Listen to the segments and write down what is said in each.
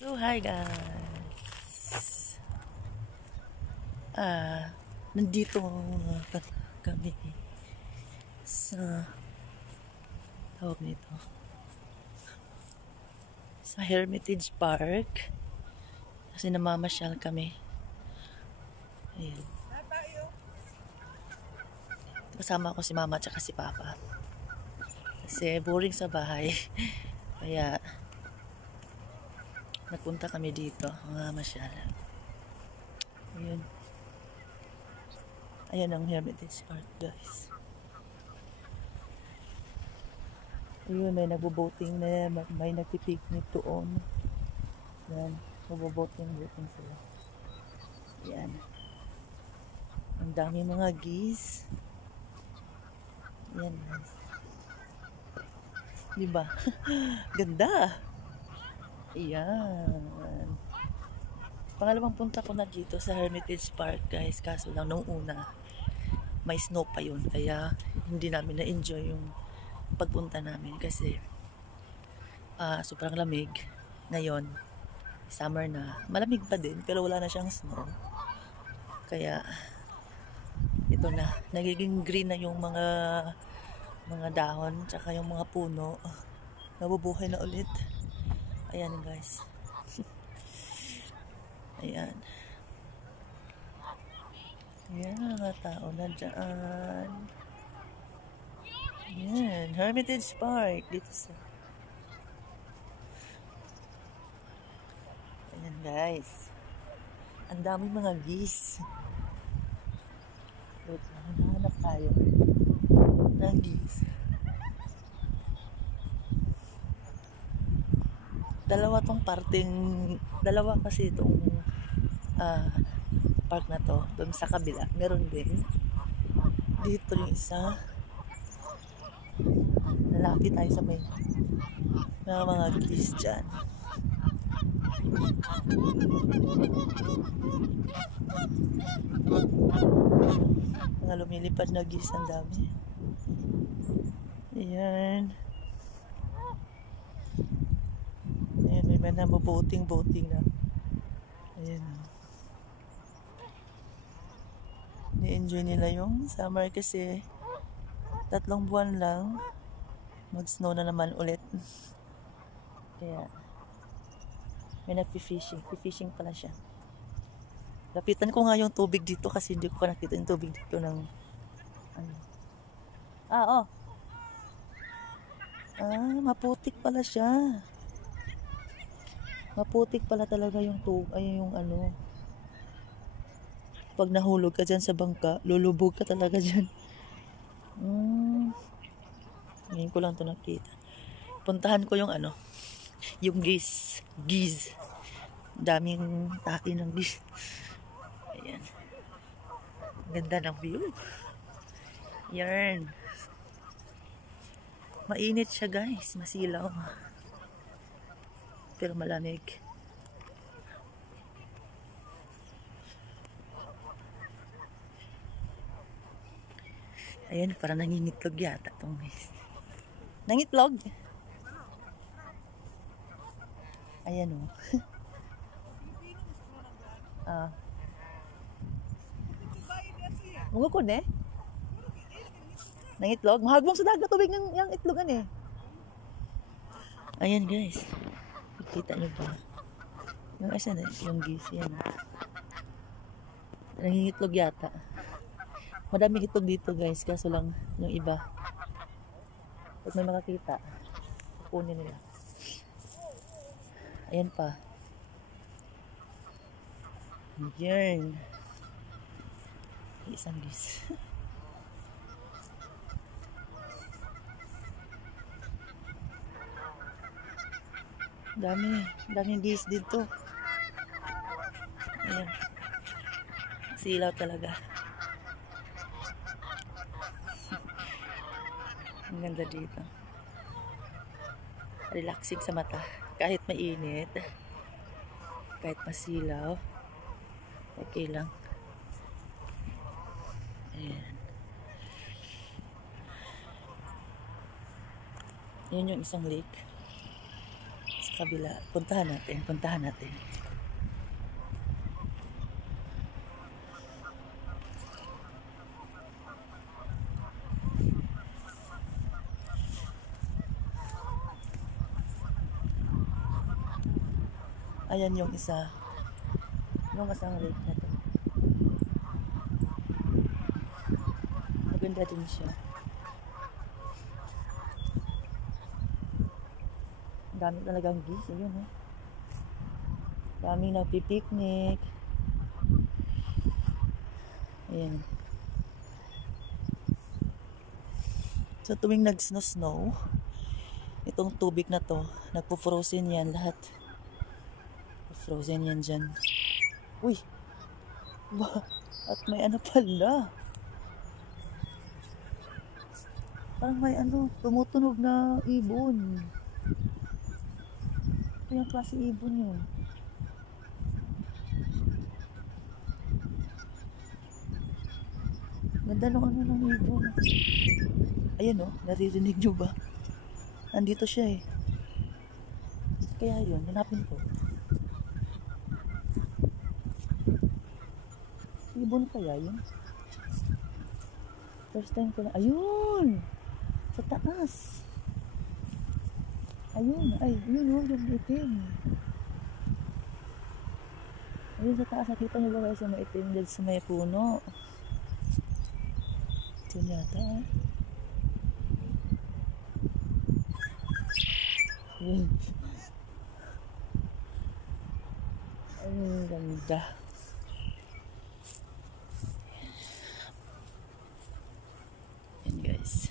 So hi guys. Nandito kami sa tawag nito sa Hermitage Park kasi namamasyal kami. Ayun. Kasama ko si mama at si papa kasi boring sa bahay kaya nagpunta kami dito mamamasyal. Ayun. Ayan ang Hermitage Park guys. Ayun, may nagbo-boating na, may nagpipiknik doon. Yan, nagbo-boating sila. Yan. Ang dami mga geese. Yan guys. Diba? Ganda. Ayan. Pangalawang punta ko na dito sa Hermitage Park guys. Kaso lang nung una, may snow pa yun. Kaya hindi namin na-enjoy yung pagpunta namin kasi sobrang lamig. Ngayon, summer na. Malamig pa din pero wala na siyang snow. Kaya ito na. Nagiging green na yung mga dahon tsaka yung mga puno. Nabubuhay na ulit. Ayan guys. Ayan. Ayan mga tao na dyan. Ayan. Hermitage Park. Dito sa ayan guys. Ang dami mga geese. Wait lang. Hinahanap tayo ng geese. Dalawa kasi itong park na to. Doon sa kabila meron din dito yung isa. Lalapit tayo sa may mga geese dyan. Mga lumilipad na geese, ang dami. Ayan. Ayan, may mga boating na. Ayan. Ni-enjoy nila yung summer kasi 3 buwan lang mag-snow na naman ulit. Kaya may nagpi-fishing pala siya. Lapitan ko nga yung tubig dito kasi hindi ko pa nakita yung tubig dito ng ano. Maputik pala siya. Maputik pala talaga yung tubig. Ay, yung ano. Pag nahulog ka dyan sa bangka, lulubog ka talaga dyan. Ngayon ko lang ito nakita. Puntahan ko yung ano, yung geese. Daming taki ng geese. Ayan. Ganda ng view. Yarn. Mainit siya guys, masilaw. Pero malamig. Ayan, parang nangingitlog yata itong guys. Nangitlog? Ayan o. Mga ko ne? Nangitlog? Mahagbong sa dagat tubig ng yung itlogan eh. Ayan guys. Kita nyo ba? Yung asa na, yung geese yan. Nangingitlog yata. Madaming itlog dito guys, kaso lang yung iba. Pag may makakita, kunin nila. Ayan pa. Ayan. Isang geese. Daming geese dito. Ayan. Silaw talaga. Ang ganda dito. Relaxing sa mata. Kahit mainit, kahit masilaw, okay lang. Ayan. Yan yung isang lake. kabila. Puntahan natin, puntahan natin. Ayan yung isa. Yung isang lake na to. Maganda din siya. Ang dami talagang geese. Ayun, oh. Daming nagpipiknik. Ayan. So tuwing nag-snow, itong tubig na to, nagpo-frozen yan lahat. Frozen yan dyan. Uy! At may ano pala. Parang may ano, tumutunog na ibon. Ito yung klase ibon yun. Ganda nung ano ng ibon. Ayan o, naririnig nyo ba? Nandito siya eh. Kaya yun, hanapin ko. Ibon kaya yun? First time ko na. Ayun! Sa taas! Ayun! Ay, yun o, yung itim. Ayun sa taas. Nakita nyo ba guys yung maitim dyan sa may puno? Ito yata eh. Ayun. Ang ganda. Guys.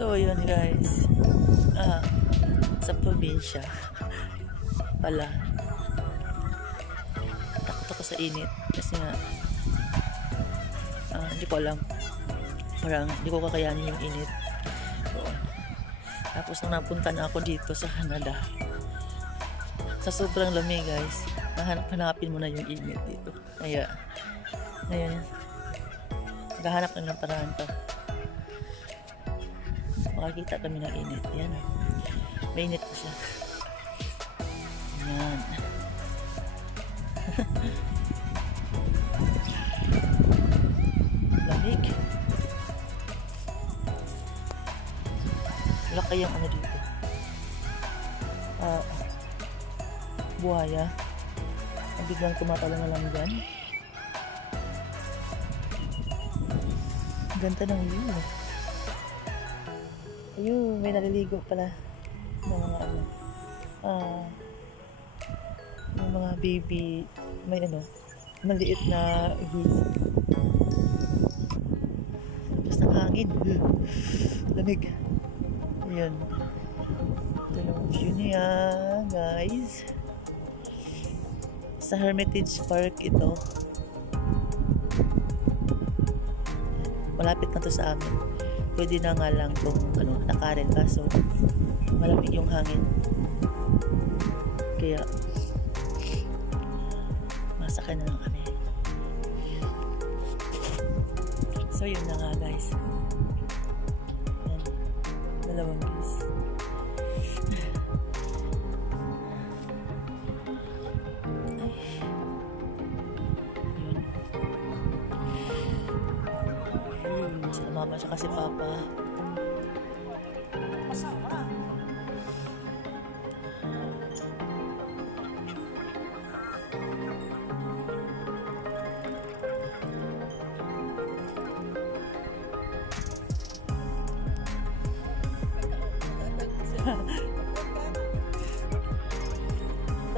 So yun guys. Sa probinsya pala. Takot ako sa init kasi nga hindi ko alam, parang hindi ko kakayanin yung init. So, tapos nung napunta na ako dito sa Canada, sa sobrang lamig guys, hanapin mo na yung init dito. Kaya ngayon gahanap na ng paraan to, makakita kami ng init. Yan, may init po siya. Yan. Lamig. Wala kayang ano dito, buhaya ang biglang tumatalo na lang dyan. Ganda ng view. Ayun, may naliligo pala ng mga ano, yung mga baby, may ano, maliit na hilo. Basta hangin. Lamig. Ayan. Ito yung view niya, guys. Sa Hermitage Park ito. Malapit na to sa amin. Pwede na nga lang kung ano, nakarin, kaso malamig yung hangin. Kaya masakay na lang kami. So yun na nga guys. Yan. Dalawang guys. Sila mama siya kasi papa.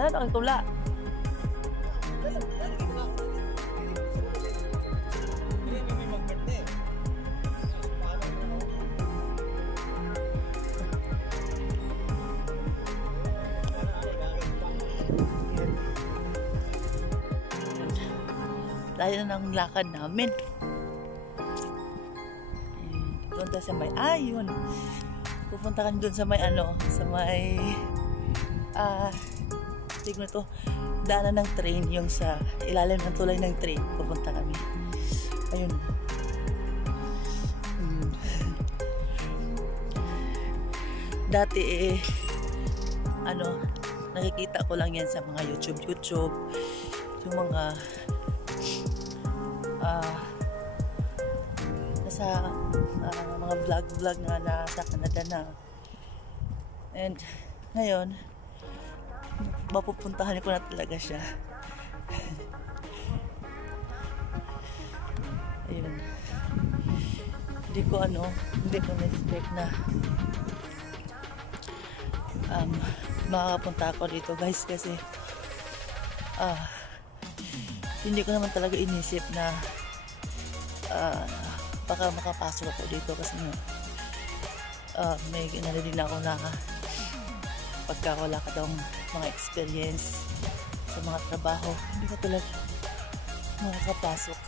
Dahil ang tula. Dahil na ng lakad namin. Doon tayo sa may ayun. Pupunta kami dun sa may sa may tignan to, daanan ng train, yung sa ilalim ng tulay ng train. Pupunta kami. Ayun. Dati nakikita ko lang yan sa mga YouTube, yung mga nasa mga vlog na nasa Canada na. And ngayon mapupuntahan ko na talaga siya. Ayun. Hindi ko na-expect na makakapunta ako dito, guys, kasi hindi ko naman talaga inisip na baka makapasok ako dito, kasi may ginala din ako na pagka wala ka daw mga experience sa mga trabaho, hindi ka talaga makakapasok.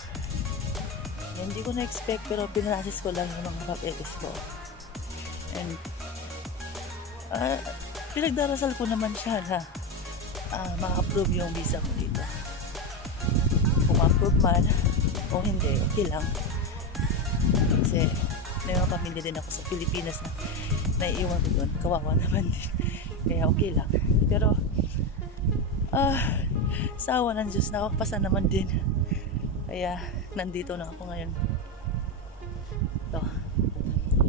Hindi ko na-expect, pero pinrasis ko lang yung mga papeles ko. And pinagdarasal ko naman siya na ma-approve yung visa ko dito. Kung ma-approve man o hindi, okay lang. Kasi may mga pamilya din ako sa Pilipinas na naiiwan ko doon. Kawawa naman din. Kaya okay lang. Pero sa awa ng Diyos, nakakapasa naman din. Kaya nandito na ako ngayon. Ito,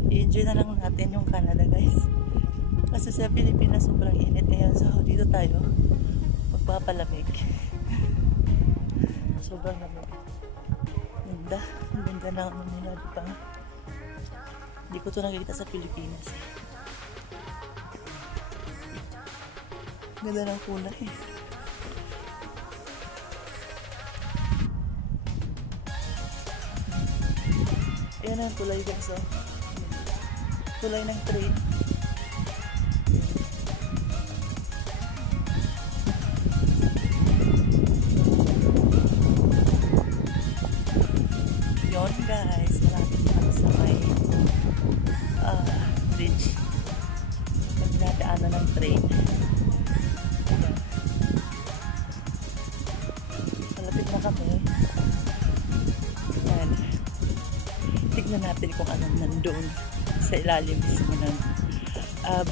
i-enjoy na lang natin yung Canada, guys. Kasi sa Pilipinas sobrang init ngayon. So dito tayo magpapalamig. Sobrang lamig. Ganda. Ganda na nila, diba? Hindi ko ito nakikita sa Pilipinas. Ganda ng kulay. Ayan ang tulay, guys. Tulay ng train. Yun, guys. Malapit na sa may bridge. Nagdadaanan ng train. Malapit na kami. Ayan. Tignan natin kung anong nandun sa ilalim mismo ng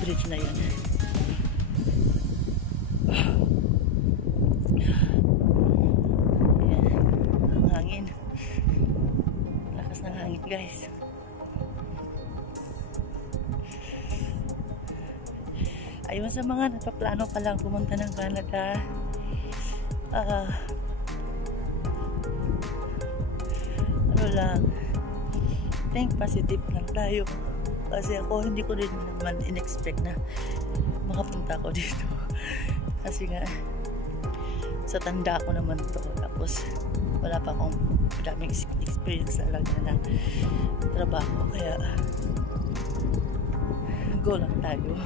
bridge na yun. Ayan. Ang hangin. Lakas ng hangin, guys. Ayun, sa mga nagpaplano pa lang pumunta ng Canada, think positive lang tayo. Kasi ako, hindi ko rin naman in-expect na makapunta ako dito. Kasi nga, sa tanda ko naman to. Tapos, wala pa akong daming experience talaga na trabaho. Kaya, go lang tayo.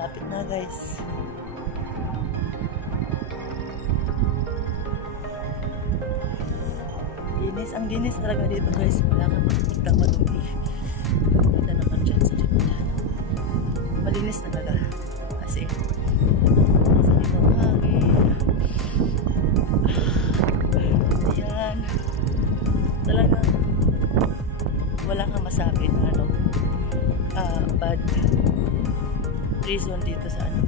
Lapit na, guys. Linis. Ang linis talaga dito, guys. Wala ka makikita madumi. Wala naman dyan sa likod. Malinis talaga. Kasi sa ibang hangin. Ayan. Talagang wala kang masabi na bad reason dito sa ayan,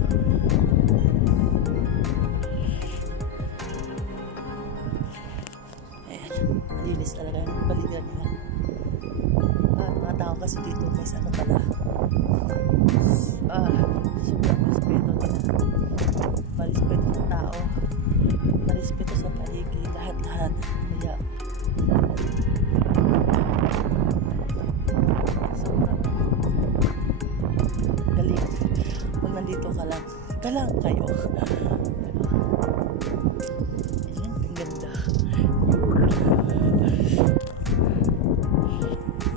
linis talaga yung baligan nila. Mga tao kasi dito, guys, pala sobrang respeto nila. Marespeto ng tao, marespeto sa paligid, lahat. Kaya sobrang galing. Pag nandito ka lang kayo. Ayan, ang ganda.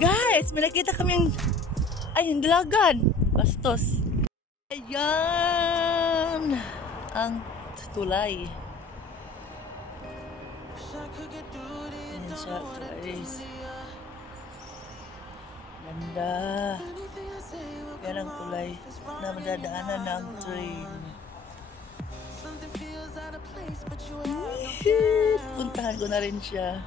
Guys, may nakita kaming ayun, dalagan. Bastos. Ayan. ang tulay. Ayan siya guys. Ganda. Yan ang tulay na madadaanan ng train. Puntahan ko na rin siya.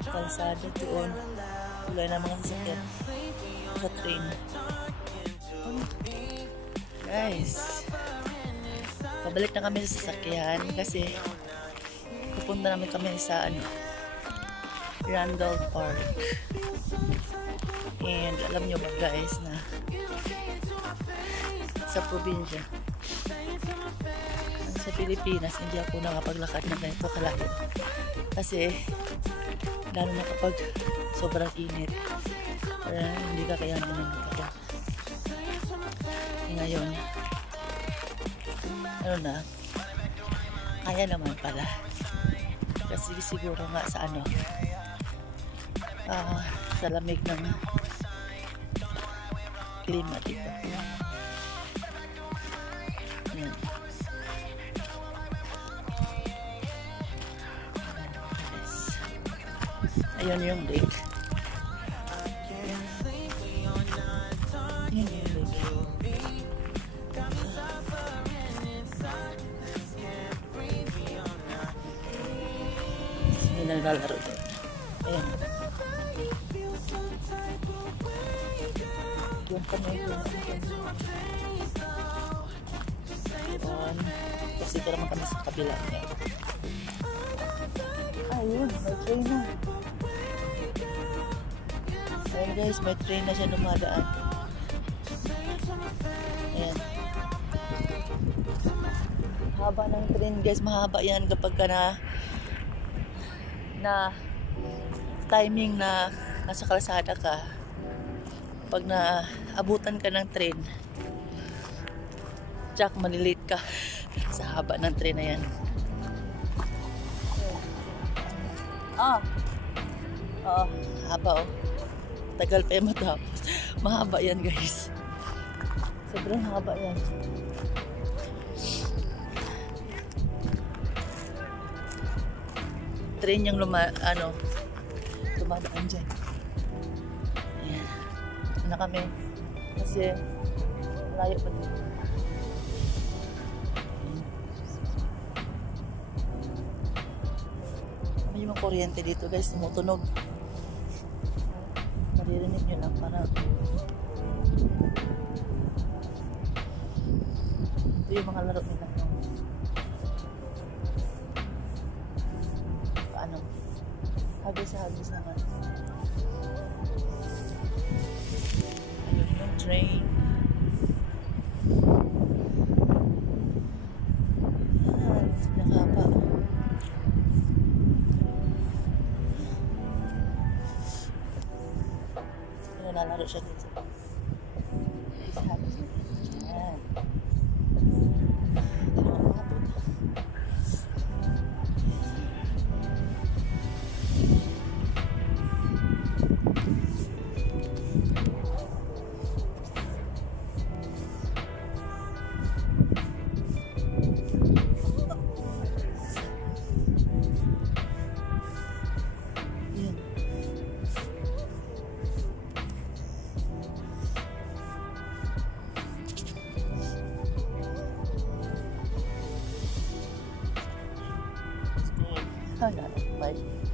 Kalsada doon. Tulay ng mga sasakyan sa train. Guys, pabalik na kami sa sasakyan kasi pupunta namin kami sa Randall Park. And alam nyo ba guys na sa probinsya sa Pilipinas hindi ako nakapaglakad na ganito kalayo kasi lalo na kapag sobrang init hindi kakayanin ng motor. Ngayon na kaya naman pala kasi siguro nga sa sa lamig ng klima dito. Ayan. Ayan yung lake. Ayan yung lake. May naglalaro doon. Ayan. Doon kami doon. Kasi ito naman kami sa kabila niya. Ayun, may train na. Ayan guys, may train na siya dumadaan. Ayan. Haba ng train guys, mahaba yan kapag ka na timing na nasa kalsada ka. Pag naabutan ka ng train, tsak malilate ka sa haba ng train na yan. Haba tagal pa yung matapos. Mahaba yan guys, sobrang haba yan. Train yung dumadaan dyan. Ayan na kami kasi malayo pa dito. May mga kuryente dito guys, tumutunog. Maririnig nyo lang para ito yung mga laro nila. Hagis naman. Ayun yung train. Nakapa. Nalalaro siya dito. Hagis. Ayan. Bye.